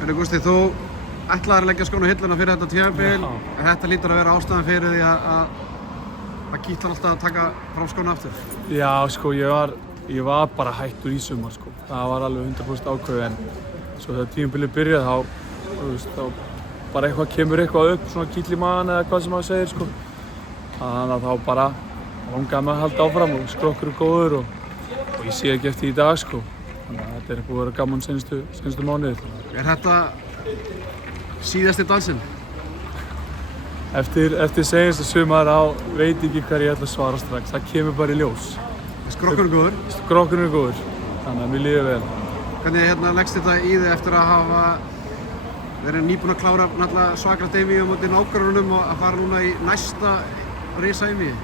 Gústi, þú ætlaðir að leggja skóna á hilluna fyrir þetta tímabil. Þetta hlýtur að vera ástæðan fyrir því að Gísli alltaf að taka fram skóna aftur. Já, sko, ég var bara hættur í sumar, sko. Það var alveg 100% ákveðið, en svo þegar tímabilið byrjaði þá bara eitthvað kemur eitthvað upp, svona kýll í magann eða hvað sem maður segir, sko. Þannig að þá bara langaði maður að halda áfram og skrokkur er góður og ég sé ekki eftir í dag, sko. Þannig að þetta er búið að vera gaman seinustu mánuðir. Er þetta síðasti dansinn? Eftir seinustu sumar veit ég ekki hvað ég ætla að svara strax. Það kemur bara í ljós. Skrokkurinn er góður? Skrokkurinn er góður, þannig að mér líður vel. Hvernig leggst þetta í þig eftir að hafa verið nýbúinn að klára náttúrulega svakra einvígi á móti nágrannanum og að fara núna í næsta risa einvígi?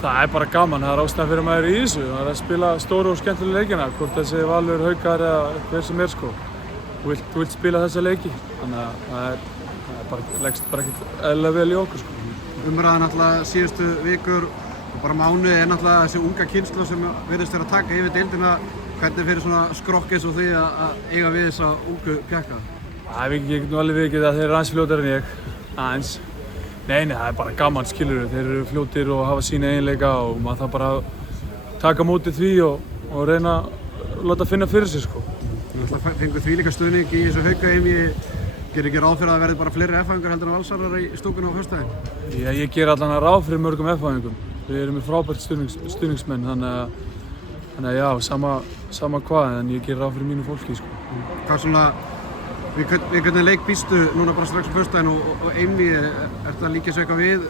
Það er bara gaman, það er ástæðan fyrir maður í þessu. Það er að spila stóru og skemmtilega leikina, hvort þessi Valur, Haukar eða hver sem er, sko. Þú vilt spila þessa leiki, þannig að það leggst bara ekkert eðlilega vel í okkur, sko. Umræðan náttúrulega síðustu vikur og bara mánuði er náttúrulega þessi unga kynslóð sem virðist vera að taka yfir deildina. Hvernig fyrir svona skrokk eins og því að eiga við þessa ungu pjakka? Ég get nú alveg viðurkennt að þeir eru aðeins fljótari en ég, aðeins. Nei, það er bara gaman, skilurðu. Þeir eru fljótir og hafa sína eiginleika og maður þarf bara að taka á móti því og reyna að láta finna fyrir sig, sko. Þú náttúrulega fengur þvílíka stuðning í þessu Hauka-einvígi. Gerir ekki ráð fyrir að það verði bara fleiri F-fæðingar heldur en Valsarar í stúkunni á föstudaginn? Já, ég ger allan að ráð fyrir mörgum F-fæðingum. Við erum með frábært stuðningsmenn, þannig að já, sama hvað, en ég ger ráð fyrir mínu fólki, sko. Hvað svona, við hvernig leik býstu núna bara strax á föstudaginn og einvígi, ertu að líka svo eitthvað við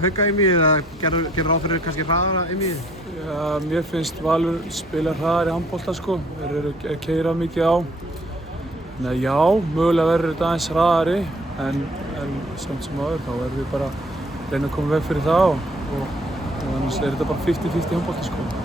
Hauka-einvígi eða gerir ráð fyrir kannski hraðara einvígi? Já, mér finnst Valur spila hraðar í handbolta, sko. Þeir eru að keyra mikið á. Þannig að já, mögulega verður þetta aðeins hraðari, en samt sem áður þá verðum við bara að reyna að koma veg fyrir það og annars er þetta bara 50-50 handbolti, sko.